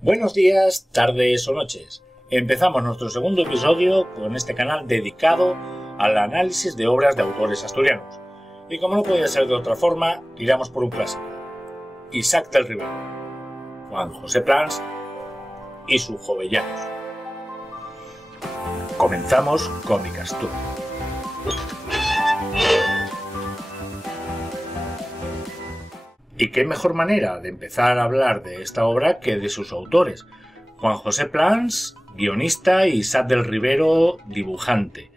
Buenos días, tardes o noches. Empezamos nuestro segundo episodio con este canal dedicado al análisis de obras de autores asturianos. Y como no podía ser de otra forma, tiramos por un clásico. Isaac del Rivero, Juan José Plans y sus jovellanos. Comenzamos Cómic Asturias. Y qué mejor manera de empezar a hablar de esta obra que de sus autores. Juan José Plans, guionista, y Isaac del Rivero, dibujante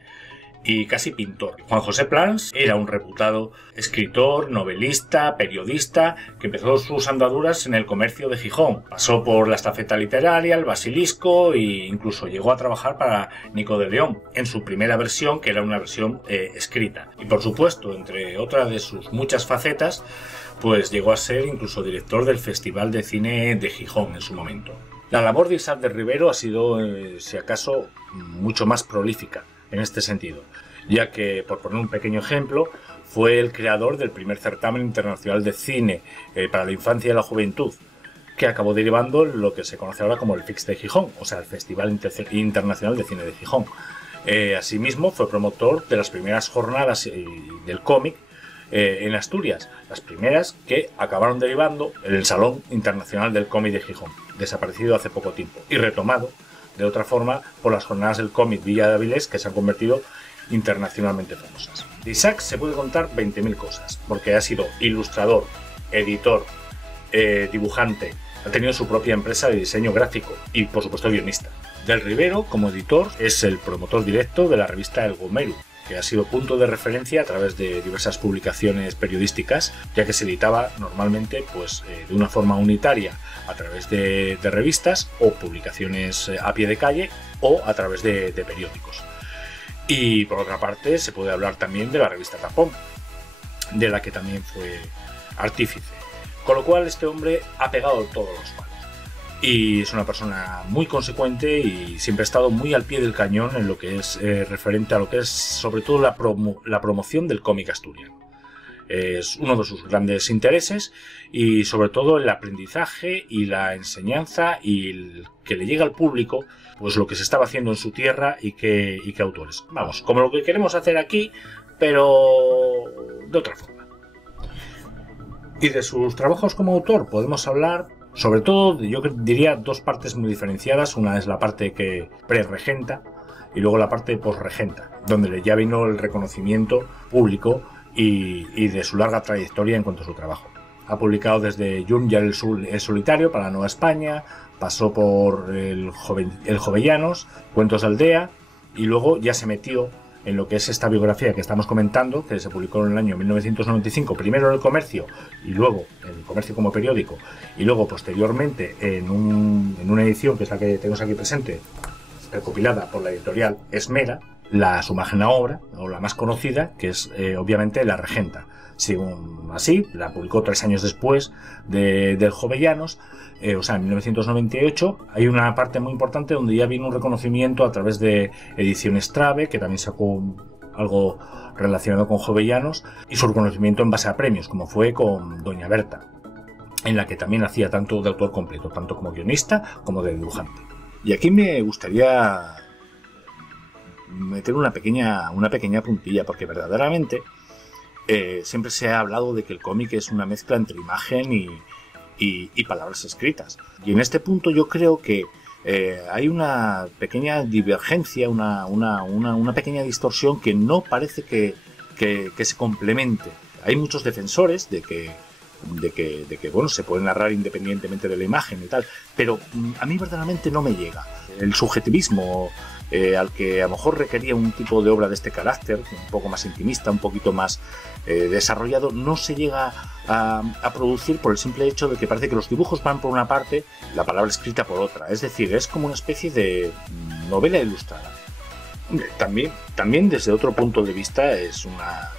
y casi pintor. Juan José Plans era un reputado escritor, novelista, periodista que empezó sus andaduras en el comercio de Gijón. Pasó por la Estafeta Literaria, el Basilisco e incluso llegó a trabajar para Nico de León en su primera versión, que era una versión escrita. Y por supuesto, entre otras de sus muchas facetas, pues llegó a ser incluso director del Festival de Cine de Gijón en su momento. La labor de Isaac del Rivero ha sido, si acaso, mucho más prolífica en este sentido, ya que, por poner un pequeño ejemplo, fue el creador del primer certamen internacional de cine para la infancia y la juventud, que acabó derivando en lo que se conoce ahora como el FIX de Gijón, o sea, el Festival Internacional de Cine de Gijón. Asimismo, fue promotor de las primeras jornadas del cómic en Asturias, las primeras que acabaron derivando en el Salón Internacional del Cómic de Gijón, desaparecido hace poco tiempo y retomado de otra forma por las jornadas del cómic Villa de Avilés, que se han convertido internacionalmente famosas. De Isaac se puede contar 20.000 cosas, porque ha sido ilustrador, editor, dibujante, ha tenido su propia empresa de diseño gráfico y, por supuesto, guionista. Del Rivero, como editor, es el promotor directo de la revista El Gomeru, que ha sido punto de referencia a través de diversas publicaciones periodísticas, ya que se editaba normalmente de una forma unitaria a través de revistas o publicaciones a pie de calle o a través de periódicos. Y por otra parte se puede hablar también de la revista Tapón, de la que también fue artífice. Con lo cual este hombre ha pegado todos los palos. Y es una persona muy consecuente y siempre ha estado muy al pie del cañón en lo que es referente a lo que es sobre todo la promoción del cómic asturiano. Es uno de sus grandes intereses y sobre todo el aprendizaje y la enseñanza y el que le llega al público pues lo que se estaba haciendo en su tierra y qué autores. Vamos, como lo que queremos hacer aquí, pero de otra forma. Y de sus trabajos como autor podemos hablar sobre todo, yo diría, dos partes muy diferenciadas. Una es la parte que pre-regenta y luego la parte post-regenta, donde ya vino el reconocimiento público y de su larga trayectoria en cuanto a su trabajo. Ha publicado desde Jun el Solitario para Nueva España, pasó por el Jovellanos, Cuentos de Aldea y luego ya se metió en lo que es esta biografía que estamos comentando, que se publicó en el año 1995, primero en El Comercio y luego en El Comercio como periódico y luego posteriormente en una edición que es la que tenemos aquí presente, recopilada por la editorial Esmera, su magna obra, o la más conocida, que es obviamente La Regenta. Según así, la publicó 3 años después del Jovellanos, o sea, en 1998. Hay una parte muy importante donde ya vino un reconocimiento a través de Ediciones Trave, que también sacó algo relacionado con Jovellanos, y su reconocimiento en base a premios, como fue con Doña Berta, en la que también hacía tanto de autor completo, tanto como guionista como de dibujante. Y aquí me gustaría meter una pequeña puntilla, porque verdaderamente siempre se ha hablado de que el cómic es una mezcla entre imagen y palabras escritas. Y en este punto yo creo que hay una pequeña divergencia, una pequeña distorsión que no parece que se complemente. Hay muchos defensores de que bueno, se puede narrar independientemente de la imagen y tal, pero a mí verdaderamente no me llega. El subjetivismo al que a lo mejor requería un tipo de obra de este carácter, un poco más intimista, un poquito más desarrollado, no se llega a producir por el simple hecho de que parece que los dibujos van por una parte, la palabra escrita por otra. Es decir, es como una especie de novela ilustrada. También desde otro punto de vista es una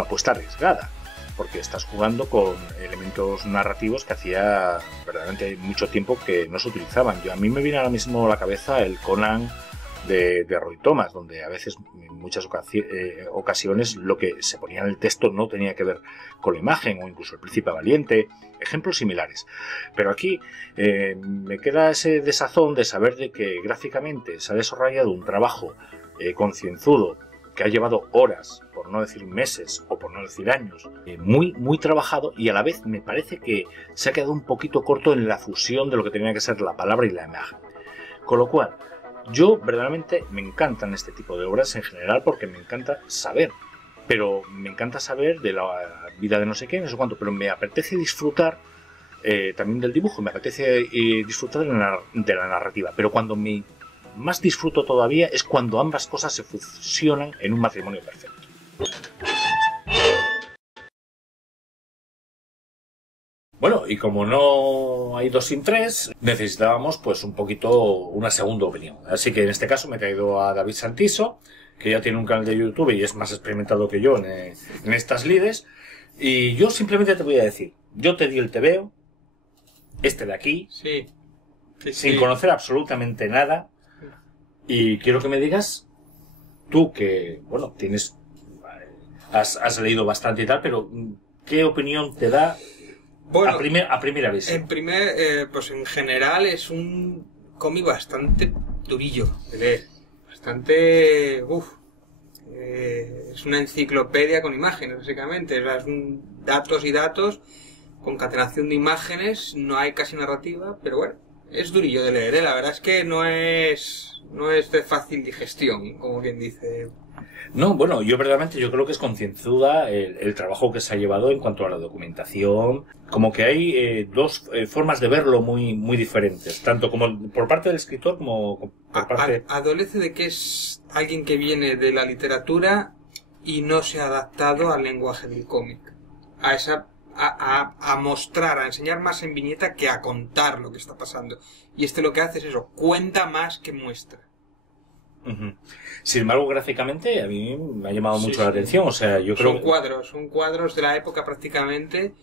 apuesta arriesgada, porque estás jugando con elementos narrativos que hacía verdaderamente mucho tiempo que no se utilizaban. A mí me viene ahora mismo a la cabeza el Conan de Roy Thomas, donde a veces, en muchas ocasiones, lo que se ponía en el texto no tenía que ver con la imagen, o incluso El Príncipe Valiente, ejemplos similares. Pero aquí me queda ese desazón de saber de que gráficamente se ha desarrollado un trabajo concienzudo, que ha llevado horas, por no decir meses o por no decir años, muy trabajado, y a la vez me parece que se ha quedado un poquito corto en la fusión de lo que tenía que ser la palabra y la imagen. Con lo cual, yo verdaderamente me encantan este tipo de obras en general, porque me encanta saber, pero me encanta saber de la vida de no sé qué, no sé cuánto, pero me apetece disfrutar también del dibujo, me apetece disfrutar de la narrativa, pero cuando más disfruto todavía es cuando ambas cosas se fusionan en un matrimonio perfecto. Bueno, y como no hay 2 sin 3, necesitábamos pues un poquito una segunda opinión. Así que en este caso me he traído a David Santiso, que ya tiene un canal de YouTube y es más experimentado que yo en estas lides. Y yo simplemente te voy a decir, yo te di el tebeo, este de aquí, sí, sin conocer absolutamente nada. Y quiero que me digas, tú que, bueno, has leído bastante y tal, pero ¿qué opinión te da a primera vista? Pues en general es un cómic bastante durillo de leer. Bastante... es una enciclopedia con imágenes, básicamente. Es datos y datos, concatenación de imágenes, no hay casi narrativa, pero bueno, es durillo de leer, ¿eh? La verdad es que no es de fácil digestión, como quien dice. No, bueno, yo creo que es concienzuda el trabajo que se ha llevado en cuanto a la documentación. Como que hay dos formas de verlo muy diferentes, tanto como por parte del escritor como por parte... Adolece de que es alguien que viene de la literatura y no se ha adaptado al lenguaje del cómic. A mostrar, a enseñar más en viñeta que a contar lo que está pasando. Y lo que hace es eso, cuenta más que muestra. Sin embargo, gráficamente a mí me ha llamado mucho la atención. O sea, yo creo son cuadros de la época prácticamente,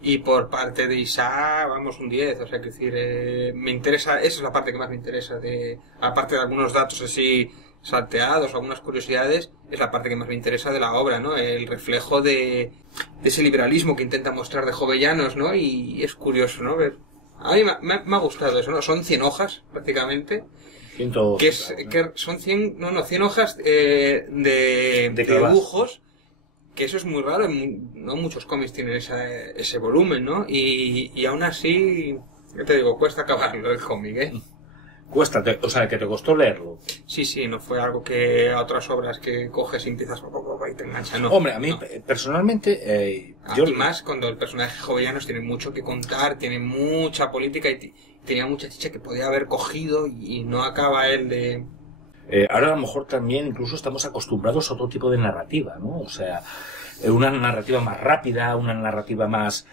y por parte de Isaac, vamos, un 10. O sea, que decir, me interesa, esa es la parte que más me interesa, aparte de algunos datos así salteados, algunas curiosidades, es la parte que más me interesa de la obra, ¿no? El reflejo de ese liberalismo que intenta mostrar de Jovellanos, ¿no? Y es curioso, ¿no? Ver. A mí me ha gustado eso, ¿no? Son 100 hojas, prácticamente. Que son 100 hojas de dibujos, que eso es muy raro, no muchos cómics tienen ese volumen, ¿no? Y aún así, ¿qué te digo? Cuesta acabarlo el cómic, ¿eh? Cuesta, o sea, que te costó leerlo. Sí, no fue algo que a otras obras que coges y empiezas y te engancha, no. Hombre, a mí personalmente... y más cuando el personaje Jovellanos tiene mucho que contar, tiene mucha política y tenía mucha chicha que podía haber cogido y no acaba él de... Ahora a lo mejor también incluso estamos acostumbrados a otro tipo de narrativa, ¿no? O sea, una narrativa más rápida, una narrativa más...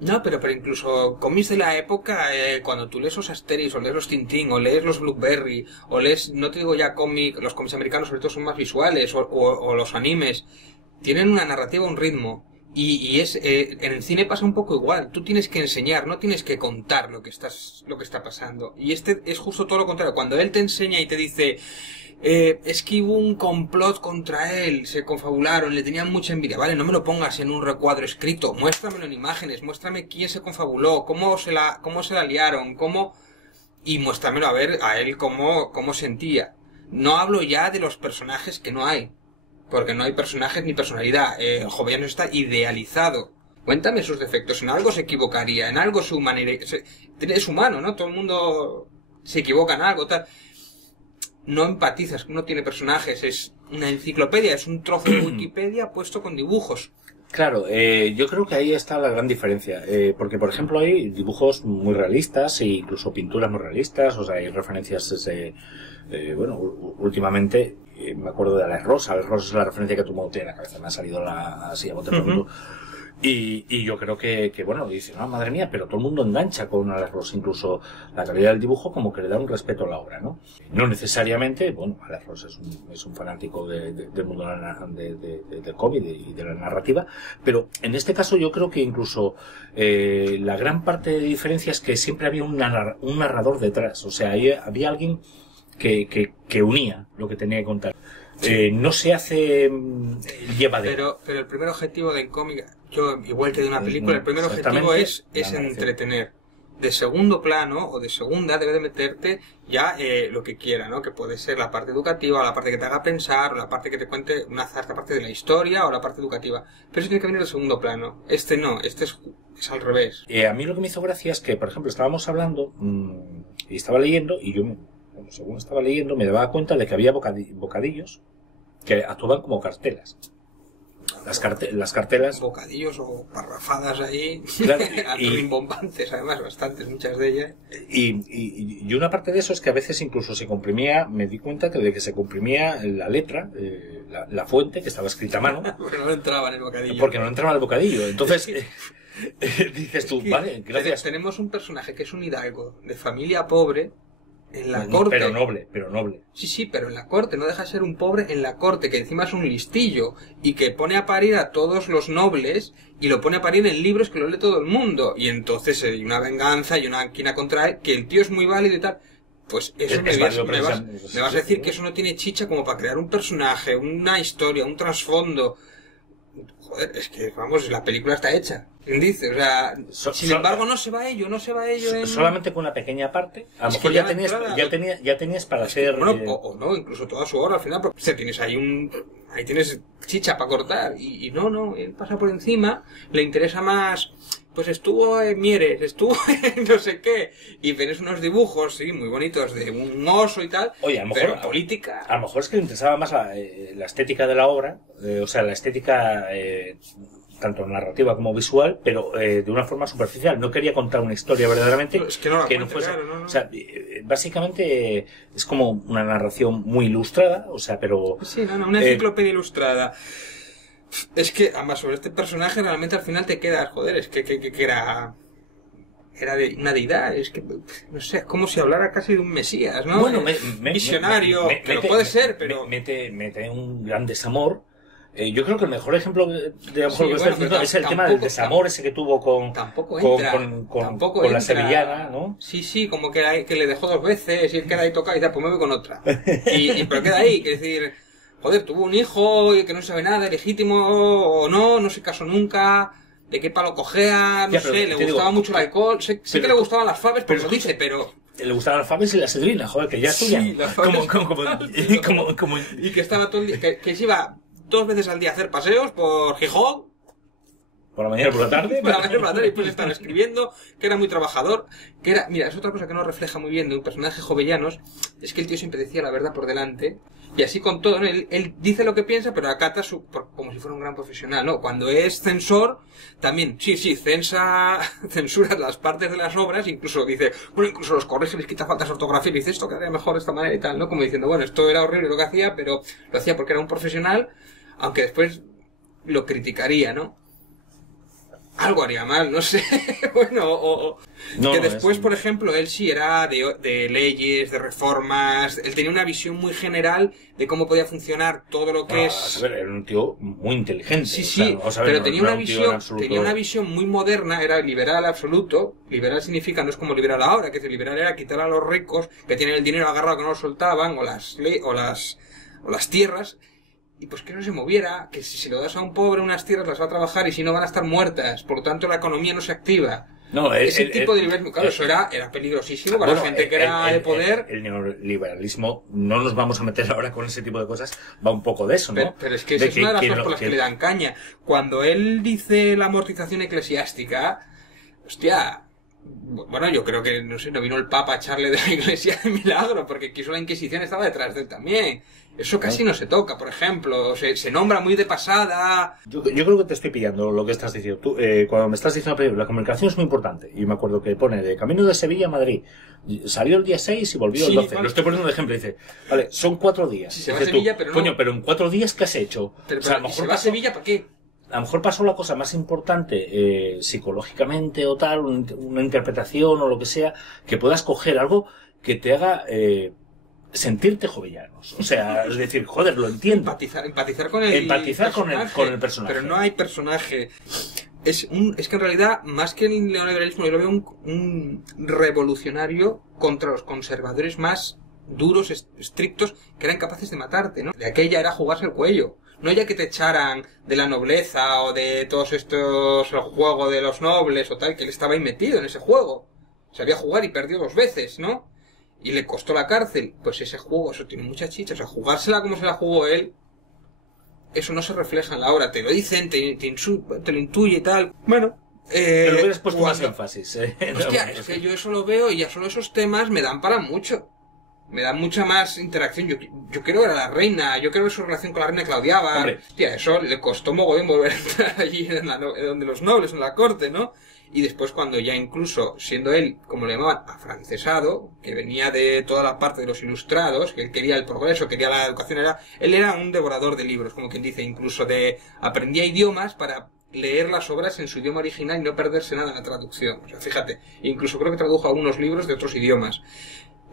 No, pero incluso cómics de la época, cuando tú lees los Asterix, o lees los Tintín, o lees los Blueberry, o lees, no te digo ya los cómics americanos sobre todo son más visuales, o los animes, tienen una narrativa, un ritmo, y en el cine pasa un poco igual. Tú tienes que enseñar, no tienes que contar lo que está pasando. Y es justo todo lo contrario. Cuando él te enseña y te dice... es que hubo un complot contra él, se confabularon, le tenían mucha envidia. Vale, no me lo pongas en un recuadro escrito, muéstramelo en imágenes, muéstrame quién se confabuló, cómo se la liaron, y muéstramelo a él cómo sentía. No hablo ya de los personajes que no hay, porque no hay personajes ni personalidad. Jovellanos está idealizado. Cuéntame sus defectos, en algo se equivocaría, en algo su manera... Es humano, ¿no? Todo el mundo se equivoca en algo, tal... No empatizas, no tiene personajes, es una enciclopedia, es un trozo de Wikipedia puesto con dibujos. Claro, yo creo que ahí está la gran diferencia, porque por ejemplo hay dibujos muy realistas e incluso pinturas muy realistas, o sea, hay referencias últimamente me acuerdo de Alex Ross. Alex Ross es la referencia que tú me tiene en la cabeza, me ha salido así a bote pronto. Y yo creo que bueno, dice, no, madre mía, pero todo el mundo engancha con Alex Ross, incluso la calidad del dibujo como que le da un respeto a la obra, ¿no? No necesariamente, bueno, Alex Ross es un fanático del mundo del cómic y de la narrativa, pero en este caso yo creo que incluso la gran parte de diferencia es que siempre había un narrador detrás, o sea, había alguien que unía lo que tenía que contar. No se hace llevadero. Pero el primer objetivo del cómic, yo igual que de una película, el primer objetivo es entretener. De segundo plano o de segunda debe de meterte ya lo que quiera, ¿no? Que puede ser la parte educativa, o la parte que te haga pensar, o la parte que te cuente una cierta parte de la historia, o la parte educativa. Pero eso tiene que venir de segundo plano. Este no, este es al revés. A mí lo que me hizo gracia es que, por ejemplo, estábamos hablando y estaba leyendo, y yo, según estaba leyendo, me daba cuenta de que había bocadillos que actuaban como cartelas. Las cartelas... Bocadillos o parrafadas ahí, claro, rimbombantes, además, bastantes, muchas de ellas. Y una parte de eso es que a veces incluso se comprimía, me di cuenta de que se comprimía la letra, la fuente, que estaba escrita a mano. Porque no entraba en el bocadillo. Porque no entraba en el bocadillo. Entonces, dices tú, vale, gracias. Tenemos un personaje que es un hidalgo, de familia pobre, en la corte. Pero noble. Sí, pero en la corte, no deja de ser un pobre en la corte, que encima es un listillo, y que pone a parir a todos los nobles, y lo pone a parir en libros que lo lee todo el mundo. Y entonces hay una venganza y una quina contra él, que el tío es muy válido y tal. Pues eso me vas a decir que eso no tiene chicha como para crear un personaje, una historia, un trasfondo. Joder, es que, vamos, la película está hecha. ¿Quién dice? O sea, sin embargo, no se va ello en... Solamente con una pequeña parte. A lo mejor ya tenías para hacer... Bueno, o no, incluso toda su obra al final, porque tienes ahí ahí tienes chicha para cortar. Y no, él pasa por encima, le interesa más... Pues estuvo en Mieres, estuvo en no sé qué, y ves unos dibujos, sí, muy bonitos, de un oso y tal. Oye, a lo mejor, pero política... A lo mejor es que le interesaba más la estética de la obra, o sea, la estética tanto narrativa como visual, pero de una forma superficial. No quería contar una historia verdaderamente no, es que no fuese... Claro, no. O sea, básicamente es como una narración muy ilustrada, o sea, pero... Sí, una enciclopedia ilustrada. Es que, además, sobre este personaje realmente al final te quedas, joder, es que era de una deidad, es que, no sé, es como si hablara casi de un mesías, ¿no? Bueno, visionario, que no puede ser, pero... Mete un gran desamor. Yo creo que el mejor ejemplo de lo mejor que estoy diciendo es el tema del desamor ese que tuvo con la sevillana, ¿no? Sí, como que le dejó 2 veces y él queda ahí tocado y dice, pues me voy con otra. Pero queda ahí, que decir... Joder, tuvo un hijo y que no sabe nada, legítimo o no se casó nunca, de qué palo cojea, no sé, le gustaba mucho el alcohol, sé que le gustaban las faves, pero lo dice, pero... Le gustaban las faves y la sedrina, joder, que ya estudian. Sí, las faves. Y que estaba todo el día, que se iba 2 veces al día a hacer paseos por Gijón. Por la mañana y por la tarde. Por la mañana y por la tarde, y después estaba escribiendo, que era muy trabajador, que era... Mira, es otra cosa que no refleja muy bien de un personaje jovellanos, es que el tío siempre decía la verdad por delante, y así con todo, ¿no? Él dice lo que piensa, pero acata como si fuera un gran profesional, ¿no? Cuando es censor, también, sí, censura las partes de las obras, incluso dice, bueno, incluso los corrige, les quita faltas de ortografía, y dice, esto quedaría mejor de esta manera y tal, ¿no? Como diciendo, bueno, esto era horrible lo que hacía, pero lo hacía porque era un profesional, aunque después lo criticaría, ¿no? Algo haría mal, no sé. Bueno, que después, por ejemplo, él sí era de leyes, de reformas. Él tenía una visión muy general de cómo podía funcionar todo lo que es... A ver, era un tío muy inteligente. Sí, pero tenía una visión muy moderna, era liberal absoluto. Liberal significa, no es como liberal ahora, que liberal era quitar a los ricos que tienen el dinero agarrado que no lo soltaban, o las tierras, y pues que no se moviera, que si se lo das a un pobre unas tierras las va a trabajar y si no van a estar muertas, por lo tanto la economía no se activa. No, ese tipo de liberalismo, claro, eso era peligrosísimo para la gente que era de poder. El neoliberalismo, no nos vamos a meter ahora con ese tipo de cosas, va un poco de eso, ¿no? Pero es que esa es una de las cosas por las que le dan caña. Cuando él dice la amortización eclesiástica, hostia... Bueno, yo creo que, no sé, no vino el Papa a echarle de la Iglesia de milagro, porque quiso la Inquisición estaba detrás de él también. Eso casi no se toca, por ejemplo. Se nombra muy de pasada. Yo creo que te estoy pillando lo que estás diciendo. Tú, cuando me estás diciendo la comunicación es muy importante. Y me acuerdo que pone de camino de Sevilla a Madrid. Salió el día 6 y volvió el 12. Bueno, lo estoy poniendo de ejemplo. Dice, vale, son 4 días. Si se va a Sevilla, pero no. Coño, pero en 4 días, ¿qué has hecho? O sea, a lo mejor si se va a Sevilla, ¿para qué? A lo mejor pasó la cosa más importante psicológicamente o tal, una interpretación o lo que sea, que puedas coger algo que te haga sentirte jovellanos. O sea, es decir, joder, lo entiendo. Empatizar con el personaje. Pero no hay personaje. Es que en realidad, más que el neoliberalismo, yo lo veo un revolucionario contra los conservadores más duros, estrictos, que eran capaces de matarte, ¿no? De aquella era jugarse el cuello. No ya que te echaran de la nobleza o de todos estos, el juego de los nobles o tal, que él estaba ahí metido en ese juego. Sabía jugar y perdió 2 veces, ¿no? Y le costó la cárcel. Pues ese juego, eso tiene mucha chicha. O sea, jugársela como se la jugó él, eso no se refleja en la obra. Te lo dicen, te lo intuye y tal. Bueno. Pero hubieras puesto más énfasis. Hostia, es que yo eso lo veo y ya solo esos temas me dan para mucho. Me da mucha más interacción. Yo quiero ver a la reina, yo quiero ver su relación con la reina que la odiaba. Hombre. Tía, eso le costó mogollón volver a entrar allí donde los nobles, en la corte, ¿no? Y después cuando ya incluso, siendo él, como le llamaban, afrancesado, que venía de toda la parte de los ilustrados, que él quería el progreso, quería la educación, él era un devorador de libros, como quien dice, incluso aprendía idiomas para leer las obras en su idioma original y no perderse nada en la traducción. O sea, fíjate, incluso creo que tradujo algunos libros de otros idiomas.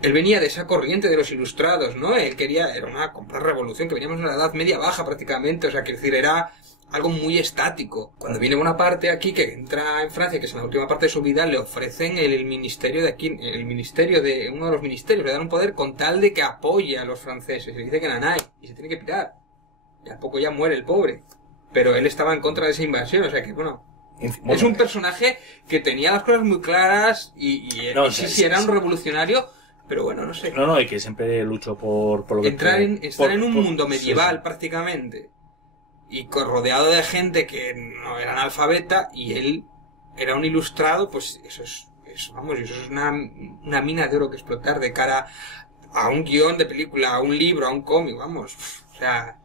Él venía de esa corriente de los ilustrados, ¿no? Él quería, era una completa revolución, que veníamos de una edad media baja prácticamente, o sea, que decir, era algo muy estático. Cuando viene una parte aquí que entra en Francia, que es en la última parte de su vida, le ofrecen el ministerio de aquí, el ministerio de uno de los ministerios, le dan un poder con tal de que apoye a los franceses. Le dice que nanay, y se tiene que pirar. Y a poco ya muere el pobre. Pero él estaba en contra de esa invasión, o sea que, bueno, es un personaje que tenía las cosas muy claras y sí, era un revolucionario. Pero bueno, no sé. No, y que siempre luchó por lo que... Estar en un mundo medieval prácticamente, y rodeado de gente que no era analfabeta, y él era un ilustrado, pues eso es una mina de oro que explotar de cara a un guión de película, a un libro, a un cómic, vamos. O sea...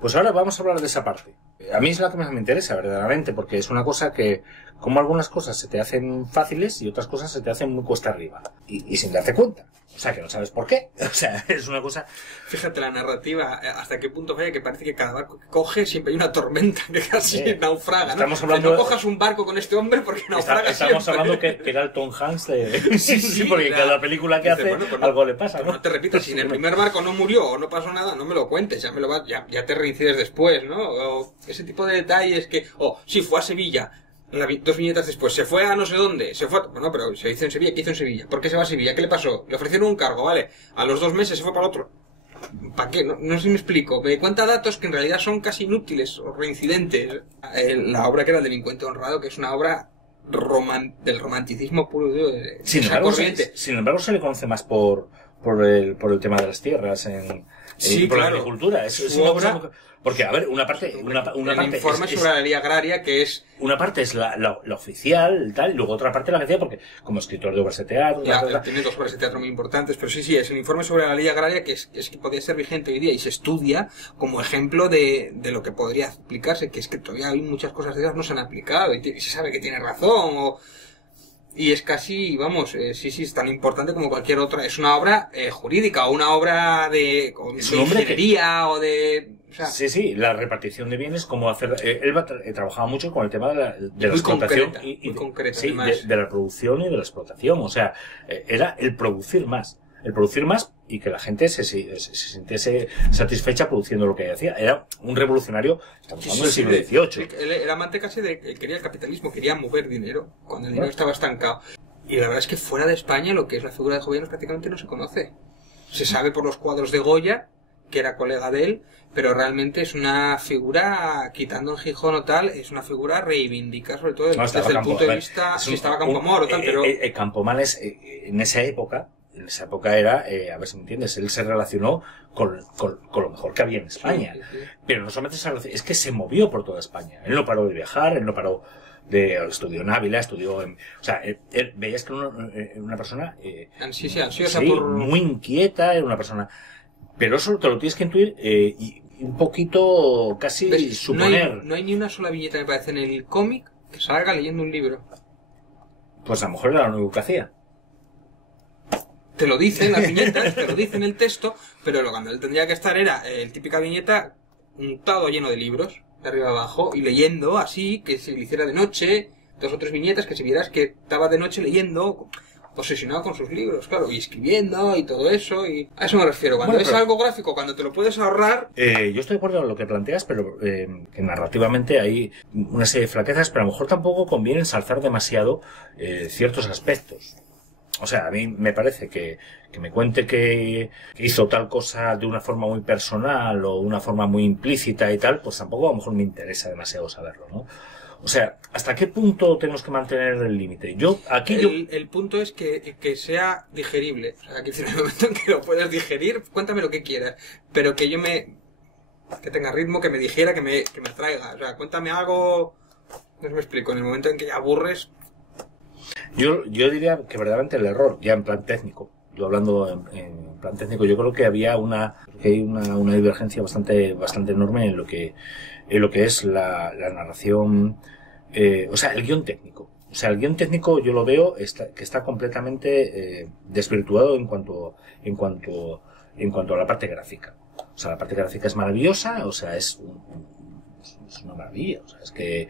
Pues ahora vamos a hablar de esa parte. A mí es la que más me interesa, verdaderamente, porque es una cosa que, como algunas cosas se te hacen fáciles y otras cosas se te hacen muy cuesta arriba. Y sin darte cuenta. O sea, que no sabes por qué. O sea, es una cosa... Fíjate la narrativa, hasta qué punto vaya, que parece que cada barco que coge siempre hay una tormenta que casi naufraga, ¿no? Estamos hablando... No cojas un barco con este hombre porque naufraga Estamos siempre. hablando que era el Tom Hanks de... sí, porque cada película que hace, pues algo le pasa, ¿no? No te repitas, si en el primer barco no murió o no pasó nada, no me lo cuentes, ya te reincides después, ¿no? O ese tipo de detalles que... sí, fue a Sevilla... 2 viñetas después, se fue a no sé dónde, bueno, pero se hizo en Sevilla, ¿qué hizo en Sevilla? ¿Por qué se va a Sevilla? ¿Qué le pasó? Le ofrecieron un cargo, vale, a los 2 meses se fue para otro. ¿Para qué? No sé si me explico. Me cuenta datos que en realidad son casi inútiles o reincidentes. La obra que era El delincuente honrado, que es una obra del romanticismo puro de sin embargo, se le conoce más por el tema de las tierras por la agricultura. Es una cosa... Porque, a ver, una parte el informe sobre la ley agraria, que es... Una parte es la oficial, tal, y luego otra parte la que hacía, porque como escritor de obras de teatro... Tiene 2 obras de teatro muy importantes, pero sí, es el informe sobre la ley agraria que es que podría ser vigente hoy día y se estudia como ejemplo de lo que podría aplicarse, que es que todavía hay muchas cosas de esas no se han aplicado y se sabe que tiene razón y es casi, vamos, es tan importante como cualquier otra. Es una obra jurídica o una obra de ingeniería o de... O sea, sí, la repartición de bienes, cómo hacer... Él trabajaba mucho con el tema de la explotación de la producción y de la explotación. O sea, era el producir más y que la gente se sintiese satisfecha produciendo lo que hacía. Era un revolucionario, estamos hablando del siglo XVIII. Él era amante casi él quería el capitalismo, quería mover dinero cuando el dinero estaba estancado. Y la verdad es que fuera de España lo que es la figura de Jovellanos prácticamente no se conoce. Se sabe por los cuadros de Goya, que era colega de él, pero realmente es una figura, quitando en Gijón o tal, es una figura reivindica, sobre todo desde el punto de vista, si estaba Campoamor o tal, pero... Campoamor en esa época era, a ver si me entiendes, él se relacionó con lo mejor que había en España. Sí. Pero no solamente es que se movió por toda España. Él no paró de viajar, él no paró estudió en Ávila, o sea, veías que era una persona ansiosa muy inquieta, era una persona... Pero eso te lo tienes que intuir y un poquito casi suponer. No hay ni una sola viñeta, me parece, en el cómic que salga leyendo un libro. Pues a lo mejor era lo único que hacía. Te lo dicen las viñetas, te lo dicen el texto, pero cuando él tendría que estar era el típica viñeta untado lleno de libros, de arriba abajo, y leyendo así, que se le hiciera de noche, 2 o 3 viñetas, que si vieras que estaba de noche leyendo, obsesionado con sus libros, claro, y escribiendo y todo eso, y a eso me refiero. Cuando es algo gráfico, cuando te lo puedes ahorrar... Yo estoy de acuerdo con lo que planteas, pero que narrativamente hay una serie de flaquezas, pero a lo mejor tampoco conviene ensalzar demasiado ciertos aspectos. o sea, a mí me parece que me cuente que hizo tal cosa de una forma muy personal o una forma muy implícita y tal, pues tampoco a lo mejor me interesa demasiado saberlo, ¿no? O sea, ¿hasta qué punto tenemos que mantener el límite? El punto es que sea digerible. O sea, que en el momento en que lo puedas digerir, cuéntame lo que quieras. Pero que que tenga ritmo, que me digiera, que me atraiga. O sea, cuéntame algo... No sé si me explico. En el momento en que ya aburres... Yo diría que verdaderamente el error, ya en plan técnico, yo hablando en plan técnico, yo creo que hay una divergencia bastante enorme en lo que es la narración, o sea, el guión técnico. O sea, el guión técnico yo lo veo que está completamente desvirtuado en cuanto a la parte gráfica. O sea, la parte gráfica es maravillosa, o sea, es una maravilla, o sea, es que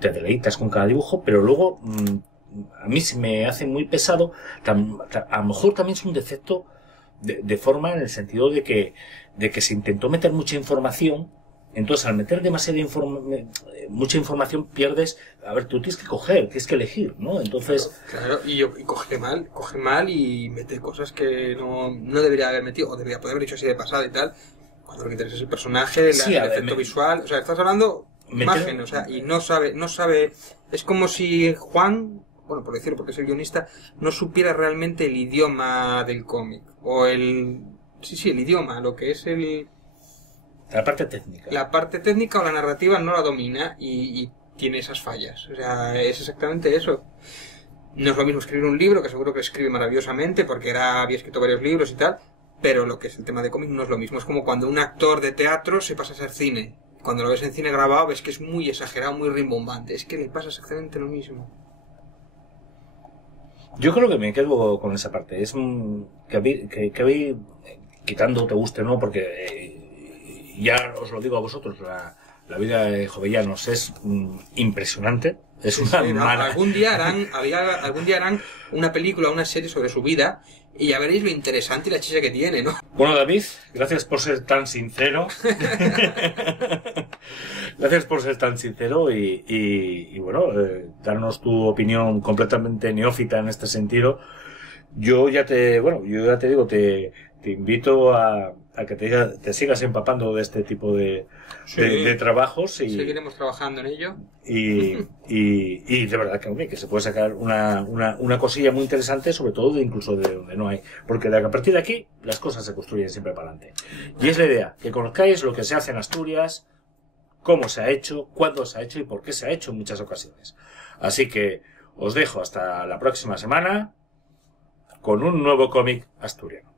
te deleitas con cada dibujo, pero luego a mí se me hace muy pesado. A lo mejor también es un defecto de forma, en el sentido de que se intentó meter mucha información. Entonces, al meter demasiada mucha información, pierdes... A ver, tú tienes que coger, tienes que elegir, ¿no? Entonces... Claro, y coge mal y mete cosas que no debería haber metido, o debería poder haber hecho así de pasada y tal, cuando lo que interesa es el personaje, el efecto visual... O sea, estás hablando imagen, o sea, y no sabe... Es como si Juan, bueno, por decirlo, porque es el guionista, no supiera realmente el idioma del cómic, o el... Sí, el idioma, lo que es el... La parte técnica. La parte técnica o la narrativa no la domina y tiene esas fallas. O sea, es exactamente eso. No es lo mismo escribir un libro, que seguro que escribe maravillosamente porque había escrito varios libros y tal, pero lo que es el tema de cómic no es lo mismo. Es como cuando un actor de teatro se pasa a ser cine. Cuando lo ves en cine grabado ves que es muy exagerado, muy rimbombante. Es que le pasa exactamente lo mismo. Yo creo que me quedo con esa parte. Es que habéis, quitando te guste o no, porque... ya os lo digo a vosotros, la vida de Jovellanos es impresionante. Es algún día harán una película, una serie sobre su vida y ya veréis lo interesante y la chicha que tiene, ¿no? Bueno, David, gracias por ser tan sincero. Gracias por ser tan sincero y bueno, darnos tu opinión completamente neófita en este sentido. Yo ya te digo, te invito a que te sigas empapando de este tipo de trabajos y seguiremos trabajando en ello y de verdad que se puede sacar una cosilla muy interesante, sobre todo incluso de donde no hay, porque a partir de aquí las cosas se construyen siempre para adelante y es la idea, que conozcáis lo que se hace en Asturias, cómo se ha hecho, cuándo se ha hecho y por qué se ha hecho en muchas ocasiones. Así que os dejo hasta la próxima semana con un nuevo cómic asturiano.